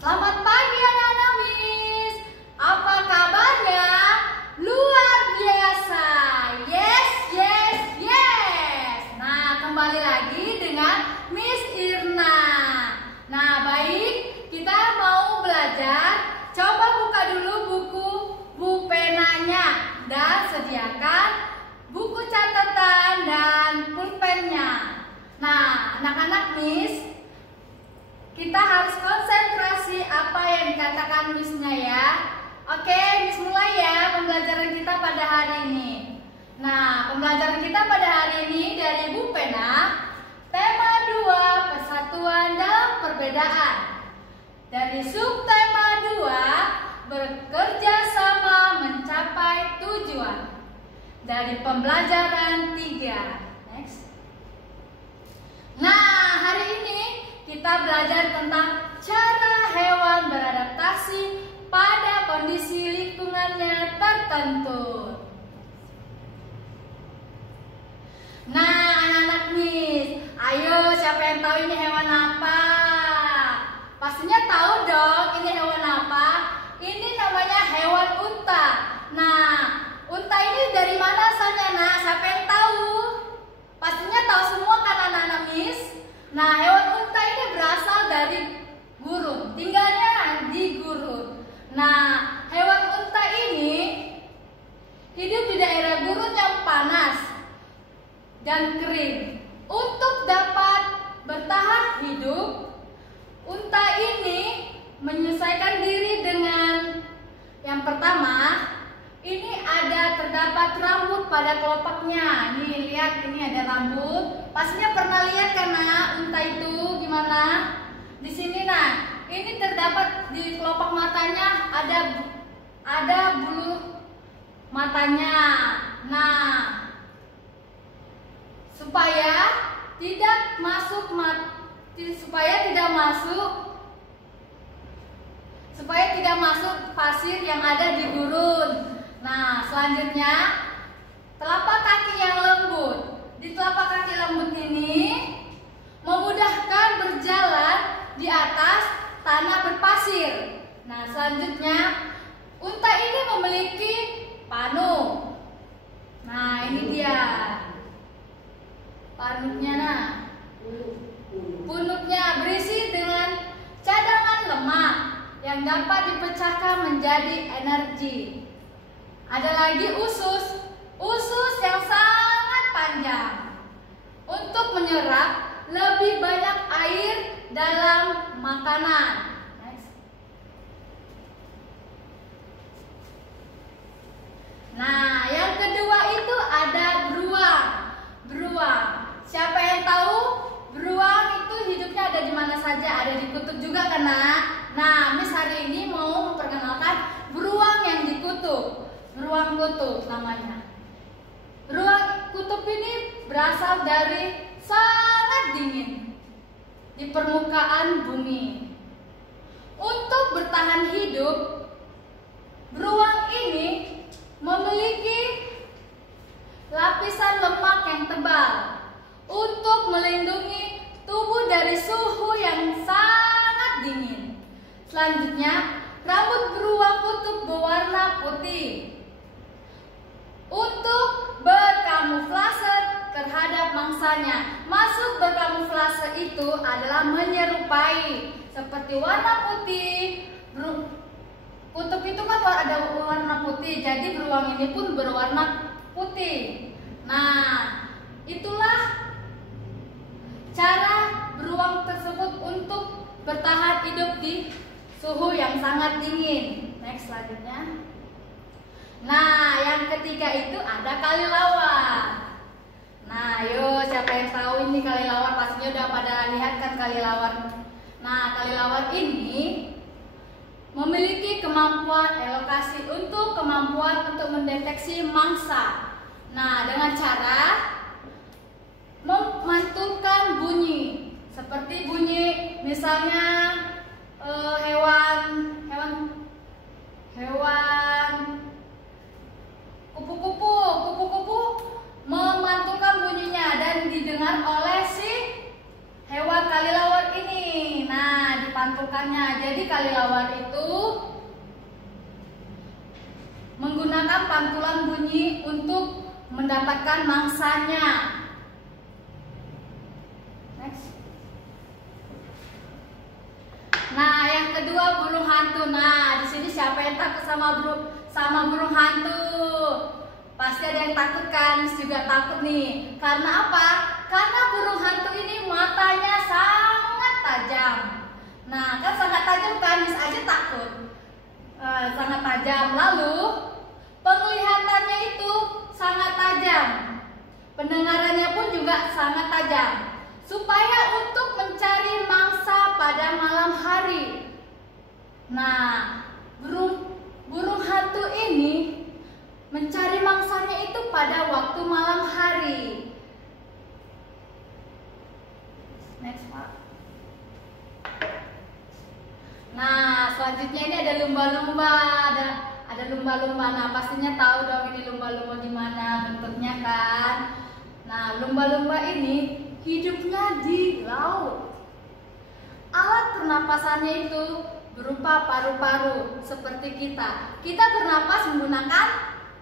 Selamat pagi anak-anak Miss. Apa kabarnya? Luar biasa. Yes, yes, yes. Nah, kembali lagi dengan Miss Irna. Nah, baik, kita mau belajar. Coba buka dulu buku penanya dan sediakan buku catatan dan pulpennya. Nah, anak-anak Miss, kita harus konsentrasi apa yang dikatakan Miss-nya ya. Oke, Miss mulai ya pembelajaran kita pada hari ini. Nah, pembelajaran kita pada hari ini dari Bu Pena, tema 2, persatuan dalam perbedaan. Dari subtema 2, bekerja sama mencapai tujuan. Dari pembelajaran 3. Next. Nah, hari ini kita belajar tentang cara hewan beradaptasi pada kondisi lingkungannya tertentu. Nah, anak-anak Miss, ayo siapa yang tahu ini hewan apa? Pastinya tahu dong ini hewan apa? Ini namanya hewan unta. Nah, unta ini dari mana asalnya? Nah, siapa yang tahu? Pastinya tahu semua kan anak-anak Miss? Nah, hewan unta ini berasal dari gurun, tinggalnya di gurun. Nah, hewan unta ini hidup di daerah gurun yang panas dan kering. Untuk dapat bertahan hidup, unta ini menyesuaikan diri dengan yang pertama, ini terdapat rambut pada kelopaknya. Nih lihat, ini ada rambut. Pastinya pernah lihat karena unta itu gimana? Di sini nah, ini terdapat di kelopak matanya ada bulu matanya. Nah, supaya tidak masuk pasir yang ada di gurun. Nah, selanjutnya telapak kaki yang lembut. Di telapak kaki lembut ini memudahkan berjalan di atas tanah berpasir. Nah, selanjutnya unta ini memiliki panu. Nah, ini dia panuknya. Nah, punuknya berisi dengan cadangan lemak yang dapat dipecahkan menjadi energi. Ada lagi usus yang sangat panjang untuk menyerap lebih banyak air dalam makanan. Next. Nah, yang kedua itu ada beruang. Siapa yang tahu beruang itu hidupnya ada di mana saja? Ada di kutub juga kan, Nak? Nah, Miss hari ini mau memperkenalkan beruang yang di kutub. Beruang kutub namanya. Beruang kutub ini berasal dari sangat dingin di permukaan bumi. Untuk bertahan hidup, beruang ini memiliki lapisan lemak yang tebal untuk melindungi tubuh dari suhu yang sangat dingin. Selanjutnya, rambut beruang kutub berwarna putih untuk berkamuflase terhadap mangsanya. Maksud berkamuflase itu adalah menyerupai, seperti warna putih. Kutub itu kan ada warna putih, jadi beruang ini pun berwarna putih. Nah, itulah cara beruang tersebut untuk bertahan hidup di suhu yang sangat dingin. Next, selanjutnya. Nah, yang ketiga itu ada kelelawar. Nah, yuk siapa yang tahu ini kelelawar? Pastinya udah pada lihat kan kelelawar. Nah, kelelawar ini memiliki kemampuan mendeteksi mangsa. Nah, dengan cara memantulkan bunyi, seperti bunyi misalnya hewan kupu-kupu memantulkan bunyinya dan didengar oleh si hewan kelelawar ini. Nah, dipantulkan pemangsanya. Jadi kelelawar itu menggunakan pantulan bunyi untuk mendapatkan mangsanya. Next. Nah, yang kedua burung hantu. Nah, di sini siapa yang takut sama burung hantu? Pasti ada yang takut kan? Juga takut nih. Karena apa? Karena burung hantu ini matanya sangat tajam. Nah, kan sangat tajam kan? Bisa aja takut. Sangat tajam. Lalu penglihatannya itu sangat tajam. Pendengarannya pun juga sangat tajam. Supaya untuk mencari mangsa pada malam hari. Nah, burung hantu ini mencari mangsanya itu pada waktu malam hari. Next, Pak. Nah, selanjutnya ini ada lumba-lumba. Ada lumba-lumba. Nah, pastinya tahu dong ini lumba-lumba gimana bentuknya kan. Nah, lumba-lumba ini hidupnya di laut. Alat pernapasannya itu berupa paru-paru seperti kita. Kita bernapas menggunakan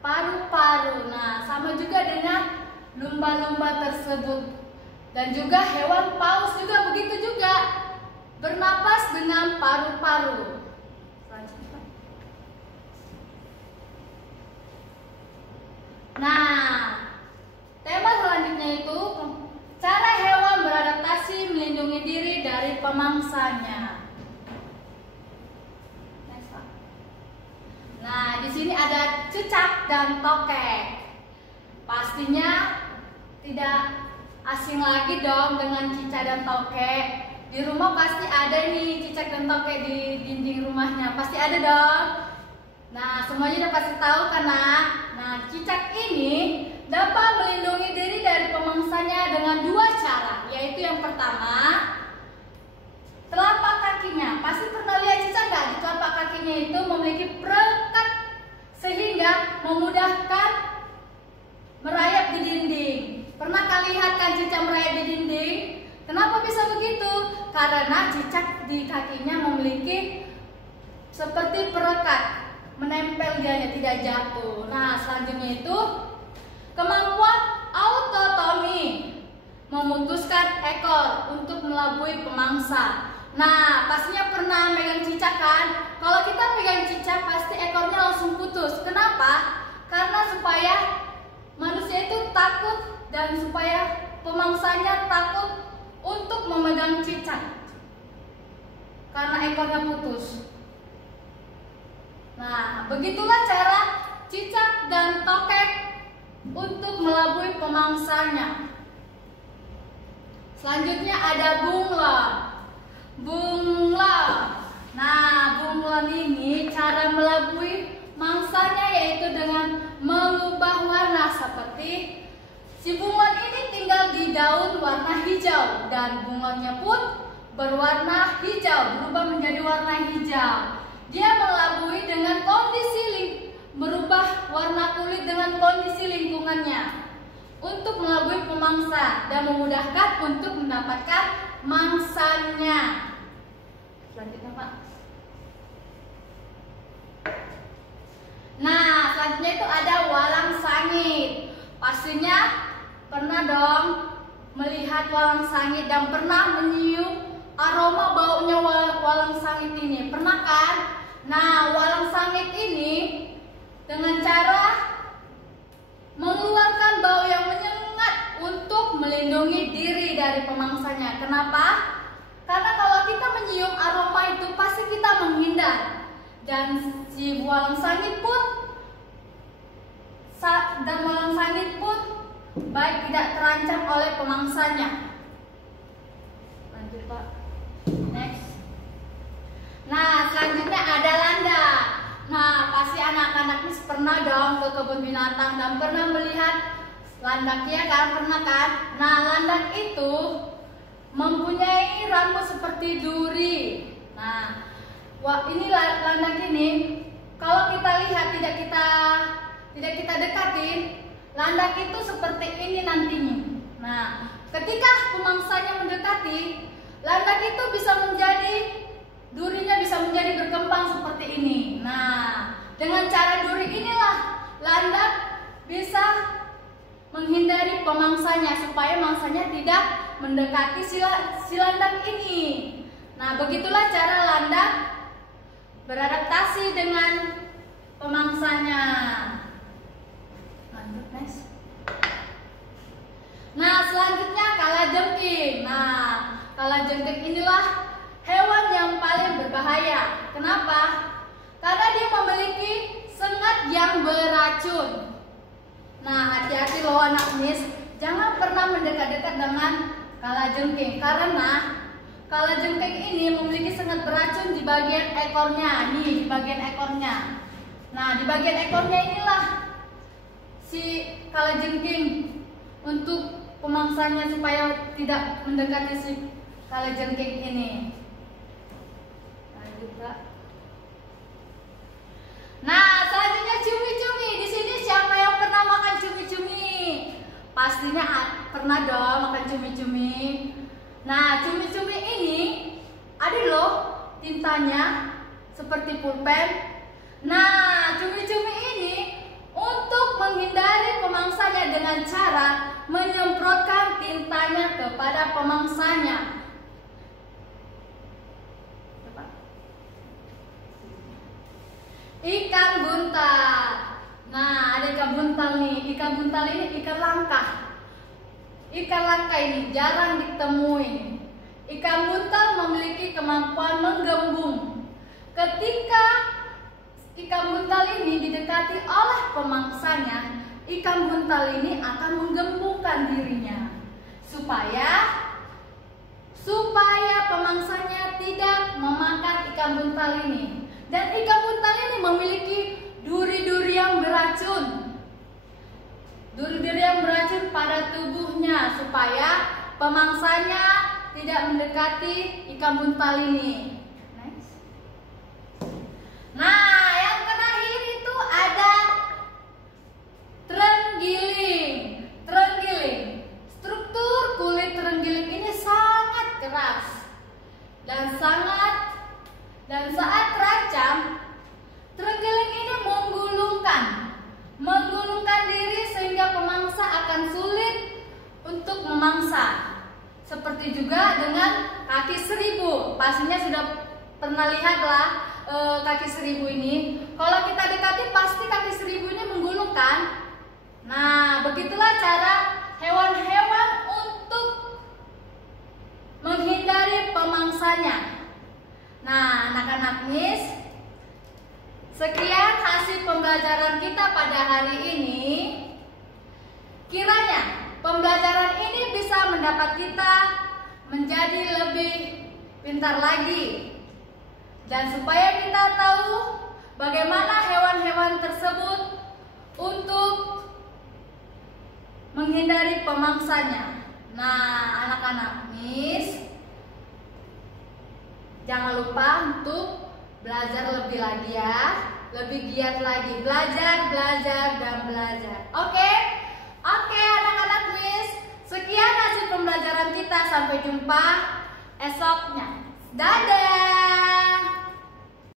paru-paru. Nah, sama juga dengan lumba-lumba tersebut. Dan juga hewan paus juga begitu juga. Bernapas dengan paru-paru. Selanjutnya. Nah, tema selanjutnya itu cara hewan beradaptasi melindungi diri dari pemangsanya. Nah, di sini ada cicak dan tokek. Pastinya tidak asing lagi dong dengan cicak dan tokek. Di rumah pasti ada nih cicak dan tokek di dinding rumahnya. Pasti ada dong. Nah, semuanya udah pasti tahu kan? Nah, cicak ini dapat melindungi diri dari pemangsanya dengan dua cara. Yaitu yang pertama, telapak kakinya. Pasti pernah lihat cicak nggak? Di telapak kakinya itu memiliki perekat sehingga memudahkan merayap di dinding. Pernah kalian lihat kan cicak merayap di dinding? Kenapa bisa begitu? Karena cicak di kakinya memiliki seperti perekat, menempel dianya, tidak jatuh. Nah, selanjutnya itu kemampuan autotomi, memutuskan ekor untuk melabui pemangsa. Nah, pastinya pernah megang cicak kan? Kalau kita pegang cicak pasti ekornya langsung putus. Kenapa? Karena supaya manusia itu takut dan supaya pemangsanya takut untuk memegang cicak. Karena ekornya putus. Nah, begitulah cara cicak dan tokek untuk melabui pemangsanya. Selanjutnya ada bunglon. Bunglon. Nah, bunglon ini cara melabui mangsanya yaitu dengan mengubah warna seperti si bunglon ini tinggal di daun warna hijau dan bunglonnya pun berwarna hijau, berubah menjadi warna hijau. Dia melabui dengan kondisi berubah warna kulit dengan kondisi lingkungannya untuk melabui pemangsa dan memudahkan untuk mendapatkan mangsanya. Selanjutnya, Pak. Nah, selanjutnya itu ada walang sangit. Pastinya pernah dong melihat walang sangit dan pernah menyium aroma baunya walang sangit ini. Pernah kan? Nah, walang sangit ini dengan cara mengeluarkan bau yang menyengat untuk melindungi diri dari pemangsanya. Kenapa? Karena kalau kita menyium aroma itu pasti kita menghindar. Dan si walang sangit pun baik tidak terancam oleh pemangsanya. Lanjut, Pak. Next. Nah, selanjutnya ada landak. Nah, pasti anak-anak ini pernah dong ke kebun binatang dan pernah melihat landak, ya kan? Pernah kan? Nah, landak itu mempunyai rambut seperti duri. Nah, ini landak ini kalau kita lihat tidak kita dekatin, landak itu seperti ini nantinya. Nah, ketika pemangsanya mendekati, landak itu bisa menjadi durinya bisa menjadi berkembang seperti ini. Nah, dengan cara duri inilah landak bisa menghindari pemangsanya supaya mangsanya tidak mendekati si landak ini. Nah, begitulah cara landak beradaptasi dengan pemangsanya. Lanjut, Nes. Nah, selanjutnya kalajengking. Nah, kalajengking inilah hewan yang paling berbahaya. Kenapa? Karena dia memiliki sengat yang beracun. Nah, hati-hati loh anak Miss, jangan pernah mendekat-dekat dengan kalajengking karena kalajengking ini memiliki sengat beracun di bagian ekornya. Nih, di bagian ekornya. Nah, di bagian ekornya inilah si kalajengking untuk pemangsanya supaya tidak mendekati si kalajengking ini. Lanjut, Kak. Nah, selanjutnya cumi-cumi. Di sini siapa yang pernah makan cumi-cumi? Pastinya pernah dong makan cumi-cumi. Nah, cumi-cumi ini ada loh tintanya seperti pulpen. Nah, cumi-cumi ini untuk menghindari pemangsanya dengan cara menyemprotkan tintanya kepada pemangsanya. Ikan buntal. Nah, ada ikan buntal nih. Ikan buntal ini ikan langka. Ikan langka ini jarang ditemui. Ikan buntal memiliki kemampuan menggembung. Ketika ikan buntal ini didekati oleh pemangsanya, ikan buntal ini akan menggembungkan dirinya supaya pemangsanya tidak memakan ikan buntal ini. Dan ikan buntal ini memiliki duri-duri yang beracun. Duri-duri yang beracun pada tubuhnya supaya pemangsanya tidak mendekati ikan buntal ini. Next. Nah, yang terakhir itu ada terenggiling. Terenggiling. Struktur kulit terenggiling ini sangat keras dan saat terancam, terenggiling ini menggulungkan diri sehingga pemangsa akan sulit untuk memangsa. Seperti juga dengan kaki seribu. Pastinya sudah pernah lihatlah kaki seribu ini. Kalau kita dekati pasti kaki seribu ini menggulungkan. Nah, begitulah cara hewan-hewan untuk menghindari pemangsanya. Nah, anak-anak Miss, sekian hasil pembelajaran kita pada hari ini. Kiranya pembelajaran ini bisa mendapat kita menjadi lebih pintar lagi. Dan supaya kita tahu bagaimana hewan-hewan tersebut untuk menghindari pemangsanya. Nah, anak-anak Miss, jangan lupa untuk belajar lebih lagi ya, lebih giat lagi, belajar, dan belajar. Oke, anak-anak Miss, sekian hasil pembelajaran kita. Sampai jumpa esoknya. Dadah.